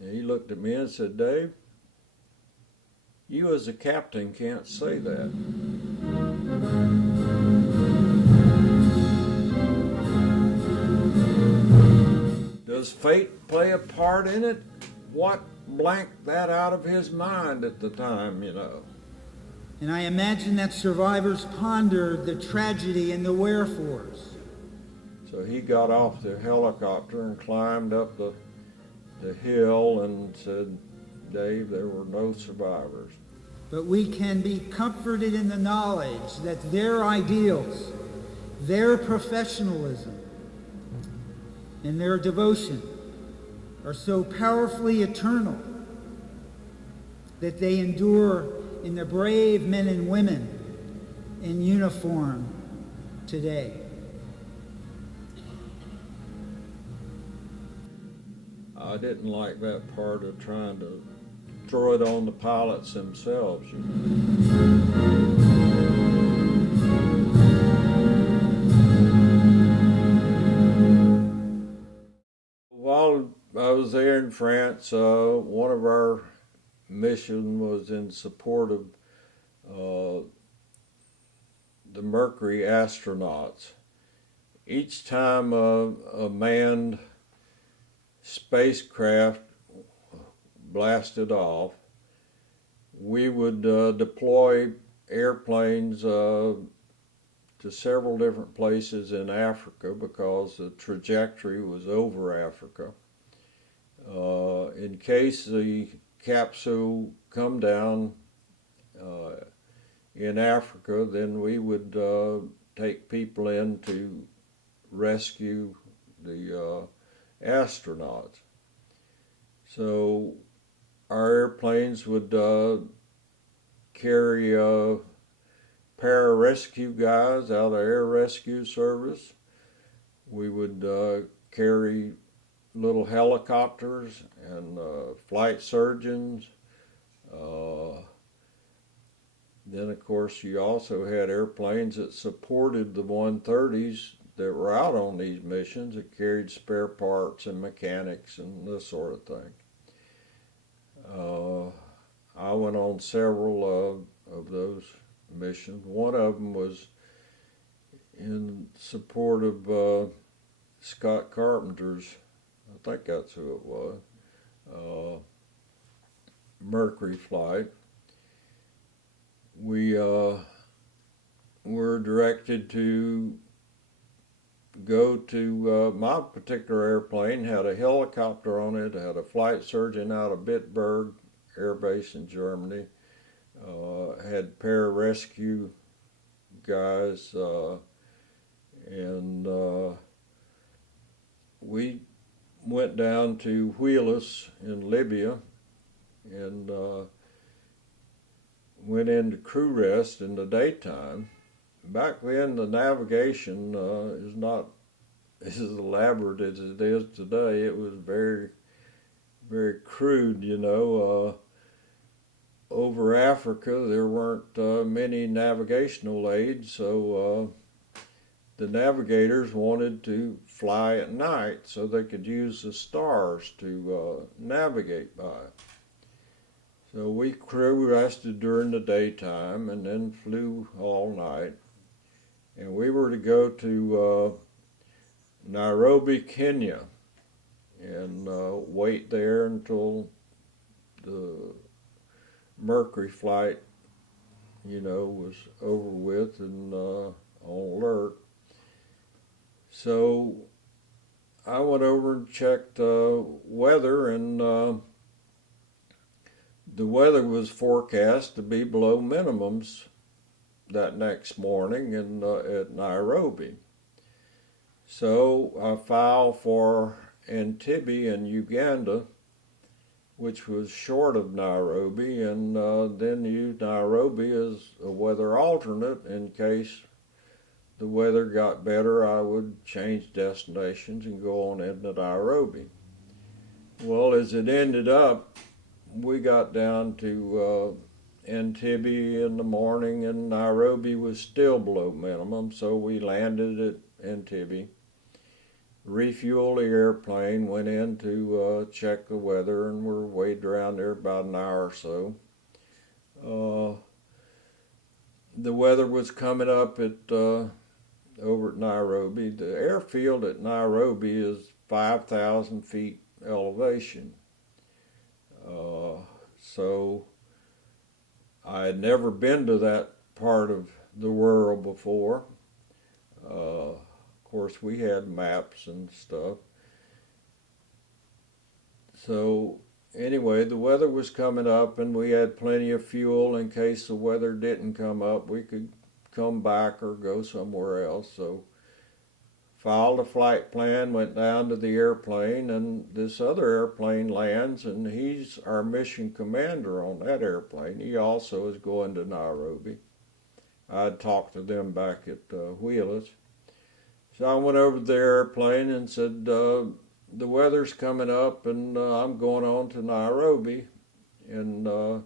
And he looked at me and said, "Dave, you as a captain can't say that." Does fate play a part in it? What blanked that out of his mind at the time, you know? And I imagine that survivors pondered the tragedy and the wherefores. So he got off the helicopter and climbed up the hill and said, "Dave, there were no survivors." But we can be comforted in the knowledge that their ideals, their professionalism, and their devotion are so powerfully eternal that they endure in the brave men and women in uniform today. I didn't like that part of trying to throw it on the pilots themselves, you know. While I was there in France, one of our mission was in support of the Mercury astronauts. Each time a manned spacecraft blasted off, we would deploy airplanes to several different places in Africa because the trajectory was over Africa. In case the capsule come down in Africa, then we would take people in to rescue the astronauts. So our airplanes would carry pararescue guys out of the Air Rescue Service. We would carry little helicopters and flight surgeons. Then, of course, you also had airplanes that supported the 130s that were out on these missions that carried spare parts and mechanics and this sort of thing. I went on several of those missions. One of them was in support of Scott Carpenter's, I think that's who it was, Mercury flight. We were directed to go to, my particular airplane had a helicopter on it, had a flight surgeon out of Bitburg Air Base in Germany, had pararescue guys, and we went down to Wheelus in Libya and went into crew rest in the daytime. Back then, the navigation is not as elaborate as it is today. It was very, very crude, you know. Over Africa, there weren't many navigational aids, so the navigators wanted to fly at night so they could use the stars to navigate by. So we crew rested during the daytime and then flew all night. And we were to go to Nairobi, Kenya, and wait there until the Mercury flight, you know, was over with and on alert. So I went over and checked weather, and the weather was forecast to be below minimums that next morning at Nairobi. So I filed for Entebbe in Uganda, which was short of Nairobi, and then used Nairobi as a weather alternate in case the weather got better. I would change destinations and go on into Nairobi. Well, as it ended up, we got down to Entebbe in the morning, and Nairobi was still below minimum, so we landed at Entebbe. refueled the airplane, went in to check the weather, and we're waiting around there about an hour or so. The weather was coming up at over at Nairobi. The airfield at Nairobi is 5,000 feet elevation. So I had never been to that part of the world before. Of course, we had maps and stuff. So anyway, the weather was coming up, and we had plenty of fuel in case the weather didn't come up. We could come back or go somewhere else. So filed a flight plan, went down to the airplane, and this other airplane lands, and he's our mission commander on that airplane. He also is going to Nairobi. I'd talked to them back at Wheelers. So I went over to the airplane and said, the weather's coming up, and I'm going on to Nairobi. And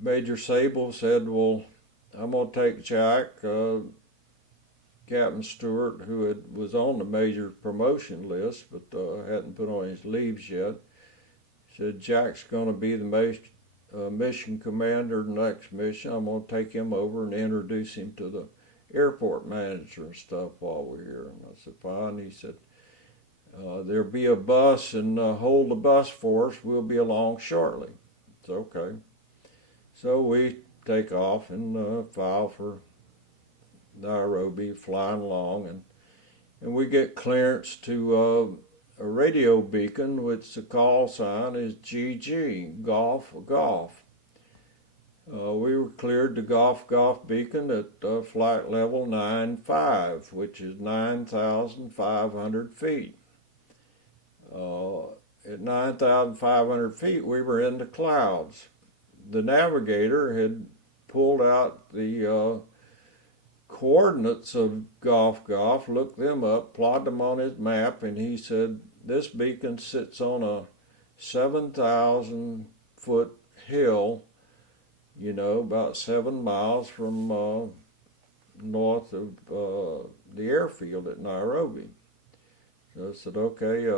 Major Sable said, well, I'm going to take Jack, Captain Stewart, who was on the major promotion list, but hadn't put on his leaves yet. Said, Jack's going to be the mission commander the next mission. I'm going to take him over and introduce him to the airport manager and stuff while we're here. And I said, fine. He said, there'll be a bus, and hold the bus for us. We'll be along shortly. It's okay. So we take off and file for Nairobi, flying along, and we get clearance to a radio beacon, which the call sign is GG, Golf, Golf. We were cleared to Golf, Golf beacon at flight level 95, which is 9,500 feet. At 9,500 feet, we were in the clouds. The navigator had pulled out the coordinates of Golf, Golf, looked them up, plotted them on his map, and he said, this beacon sits on a 7,000-foot hill, about 7 miles from north of the airfield at Nairobi. So I said, okay,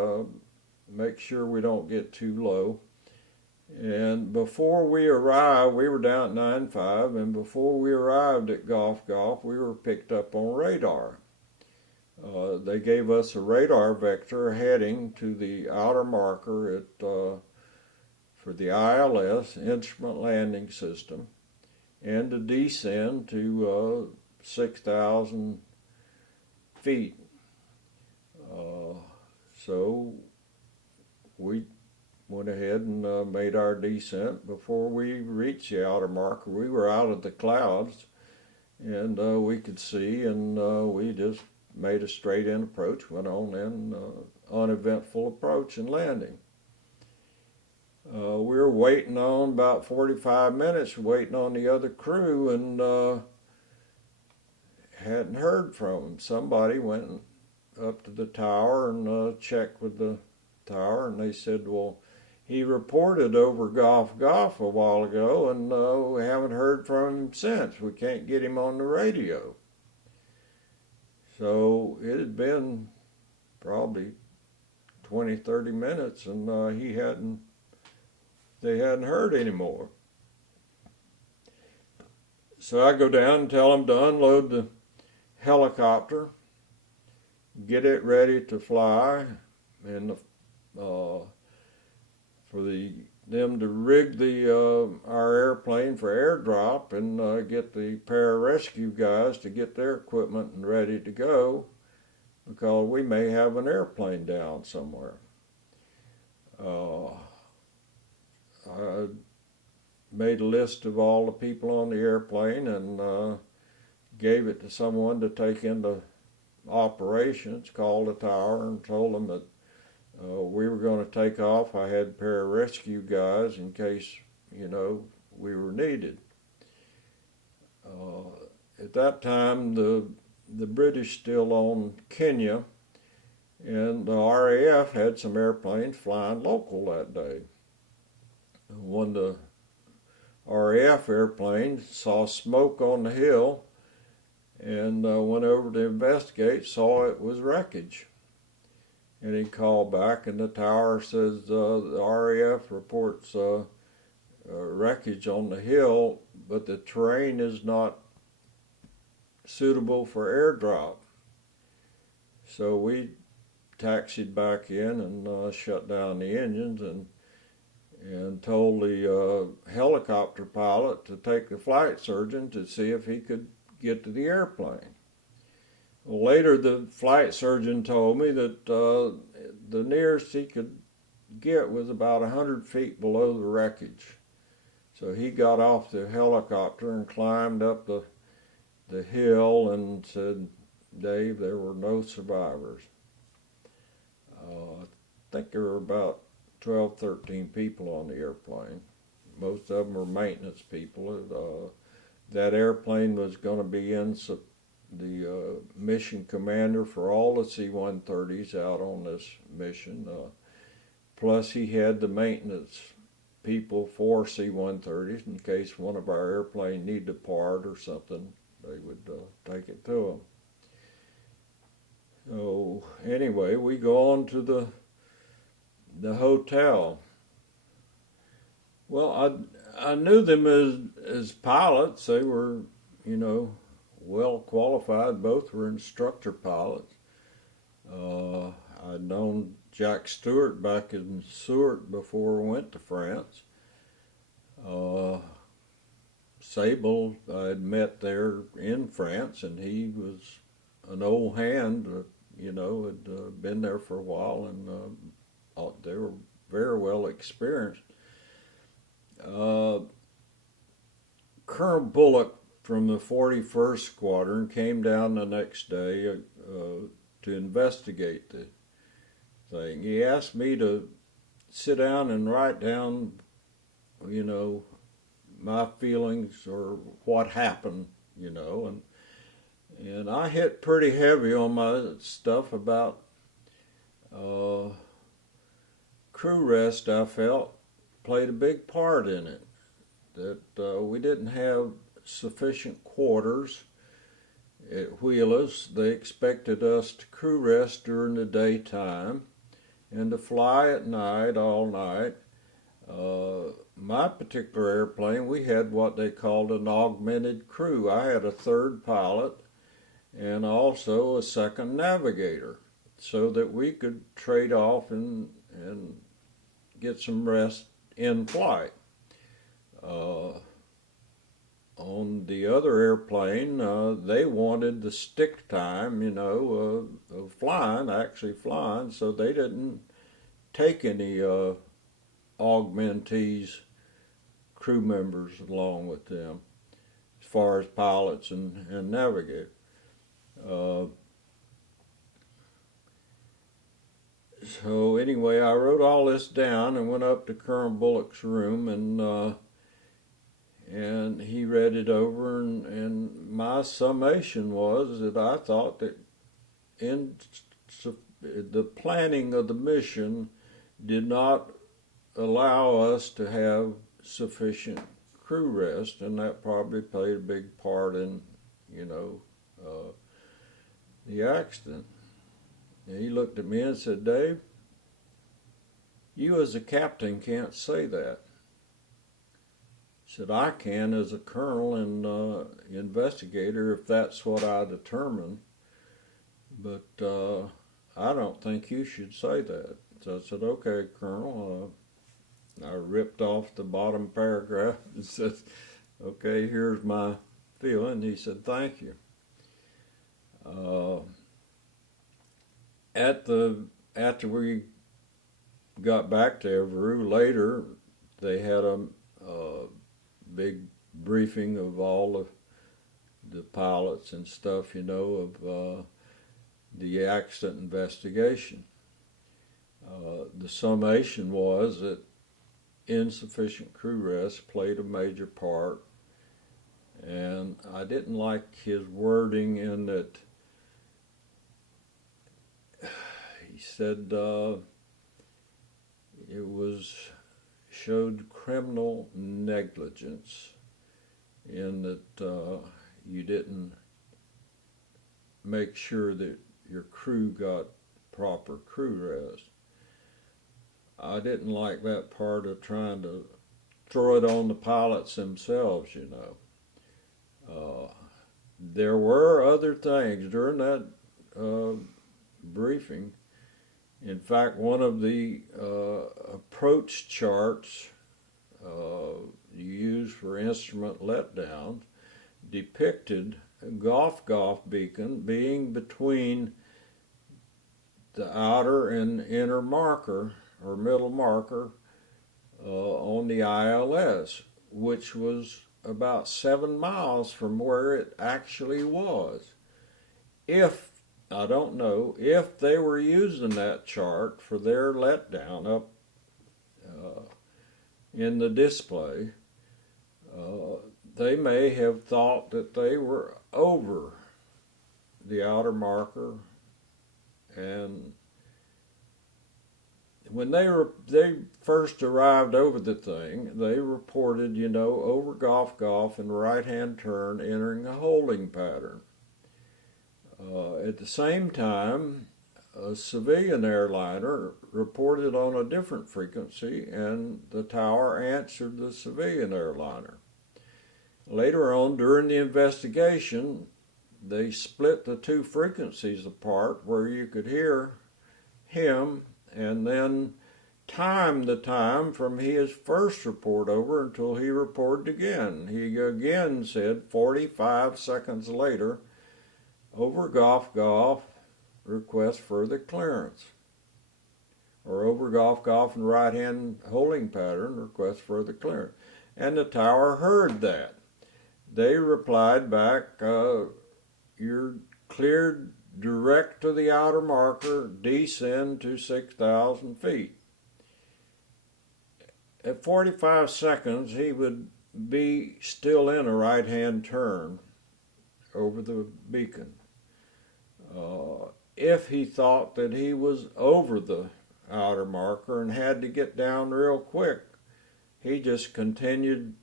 make sure we don't get too low. And before we arrived, we were down at 95, and before we arrived at Golf, Golf, we were picked up on radar. They gave us a radar vector heading to the outer marker for the ILS, Instrument Landing System, and to descend to 6,000 feet. So we went ahead and made our descent. Before we reached the outer marker, we were out of the clouds, and we could see, and we just made a straight-in approach, went on in, uneventful approach and landing. We were waiting on about 45 minutes, waiting on the other crew, and hadn't heard from them. Somebody went up to the tower and checked with the tower, and they said, well, he reported over Golf, Golf a while ago, and we haven't heard from him since. We can't get him on the radio. So it had been probably 20, 30 minutes, and they hadn't heard anymore. So I go down and tell them to unload the helicopter, get it ready to fly, and for them to rig our airplane for airdrop, and get the pararescue guys to get their equipment and ready to go, because we may have an airplane down somewhere. I made a list of all the people on the airplane and gave it to someone to take into operations, called the tower and told them that we were going to take off. I had pararescue guys in case, we were needed. At that time, the British still owned Kenya, and the RAF had some airplanes flying local that day. One of the RAF airplanes saw smoke on the hill and went over to investigate, saw it was wreckage. And he called back, and the tower says the RAF reports wreckage on the hill, but the terrain is not suitable for airdrop. So we taxied back in and shut down the engines and told the helicopter pilot to take the flight surgeon to see if he could get to the airplane. Well, later, the flight surgeon told me that the nearest he could get was about 100 feet below the wreckage. So he got off the helicopter and climbed up the hill and said, "Dave, there were no survivors." I think there were about 12, 13 people on the airplane. Most of them were maintenance people. That airplane was going to be in the mission commander for all the C-130s out on this mission. Plus he had the maintenance people for C-130s in case one of our airplanes needed a part or something. They would take it to them. So anyway, we go on to the hotel. Well, I knew them as pilots. They were, well qualified. Both were instructor pilots. I'd known Jack Stewart back in Seward before we went to France. Sable I had met there in France, and he was an old hand, had been there for a while, and they were very well experienced. Colonel Bullock from the 41st Squadron came down the next day to investigate the thing. He asked me to sit down and write down, my feelings or what happened, and I hit pretty heavy on my stuff about crew rest. I felt played a big part in it, that we didn't have sufficient quarters at Wheelers. They expected us to crew rest during the daytime and to fly at night, all night. My particular airplane, we had what they called an augmented crew. I had a third pilot and also a second navigator so that we could trade off and get some rest in flight. On the other airplane, they wanted the stick time, of actually flying, so they didn't take any augmentees, crew members along with them, as far as pilots and navigators. So anyway, I wrote all this down and went up to Colonel Bullock's room, and he read it over, and my summation was that I thought that the planning of the mission did not allow us to have sufficient crew rest, and that probably played a big part in, the accident. And he looked at me and said, "Dave, you as a captain can't say that." He said, "I can as a colonel and investigator if that's what I determine, but I don't think you should say that." So I said, "Okay, Colonel." I ripped off the bottom paragraph and said, "Okay, here's my feeling." He said, "Thank you." After we got back to Evreux later, they had a big briefing of all of the pilots and stuff, of the accident investigation. The summation was that insufficient crew rest played a major part, and I didn't like his wording in that he said it showed criminal negligence in that you didn't make sure that your crew got proper crew rest. I didn't like that part of trying to throw it on the pilots themselves, you know. There were other things during that briefing. In fact, one of the approach charts used for instrument letdowns depicted a Golf beacon being between the outer and inner marker or middle marker on the ILS, which was about 7 miles from where it actually was. If, I don't know, if they were using that chart for their letdown up in the display, they may have thought that they were over the outer marker, and when they first arrived over the thing, they reported, you know, over Golf and right-hand turn entering a holding pattern. At the same time, a civilian airliner reported on a different frequency, and the tower answered the civilian airliner. Later on, during the investigation, they split the two frequencies apart where you could hear him and then time the time from his first report over until he reported again. He again said 45 seconds later, over Golf, request further clearance. Or over Golf and right-hand holding pattern, request further clearance. And the tower heard that. They replied back, you're cleared direct to the outer marker, descend to 6,000 feet. At 45 seconds, he would be still in a right-hand turn over the beacon. If he thought that he was over the outer marker and had to get down real quick, he just continued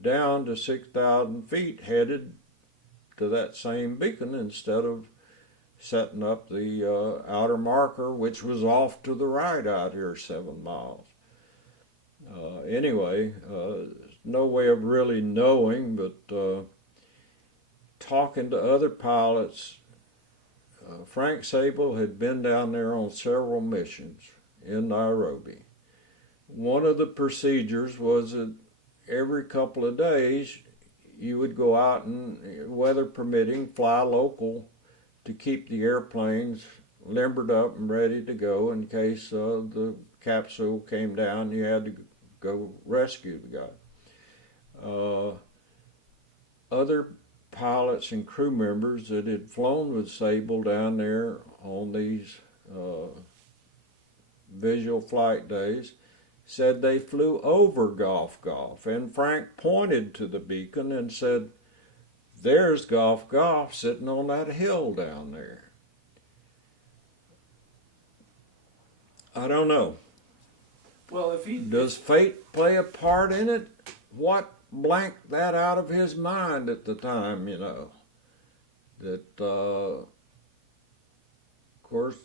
down to 6,000 feet, headed to that same beacon instead of setting up the outer marker, which was off to the right out here 7 miles. Anyway, no way of really knowing, but talking to other pilots, Frank Sable had been down there on several missions in Nairobi. One of the procedures was that every couple of days you would go out and, weather permitting, fly local to keep the airplanes limbered up and ready to go in case the capsule came down. You had to go rescue the guy. Other pilots and crew members that had flown with Sable down there on these visual flight days said they flew over Golf, and Frank pointed to the beacon and said, there's Golf sitting on that hill down there. I don't know. Well, if he Does fate play a part in it? What blanked that out of his mind at the time, you know? That, of course,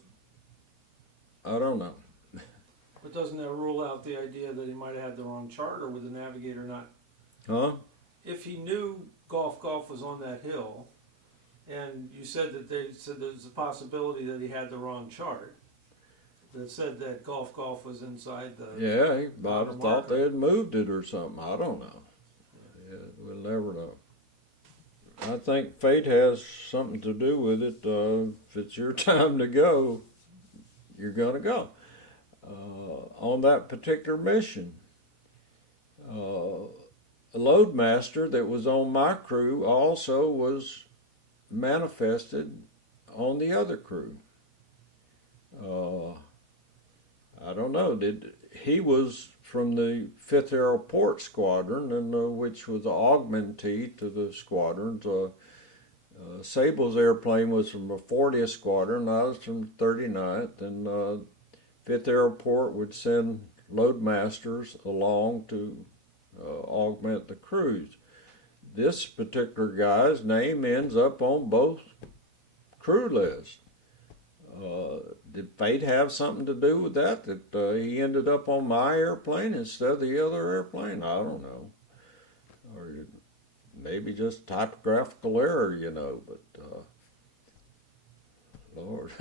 I don't know. But doesn't that rule out the idea that he might have had the wrong chart, or would the navigator not? Huh? If he knew Golf was on that hill, and you said that they said there's a possibility that he had the wrong chart that said that Golf was inside the. Yeah, he might have thought they had moved it or something. I don't know. Yeah, we'll never know. I think fate has something to do with it. If it's your time to go, you're going to go. On that particular mission, a loadmaster that was on my crew also was manifested on the other crew. I don't know. He was from the 5th Aeroport Squadron, and which was an augmentee to the squadrons. Sable's airplane was from the 40th Squadron. I was from the 39th, and 5th Airport would send loadmasters along to augment the crews. This particular guy's name ends up on both crew lists. Did fate have something to do with that? That he ended up on my airplane instead of the other airplane? I don't know. Or maybe just typographical error, you know. But Lord,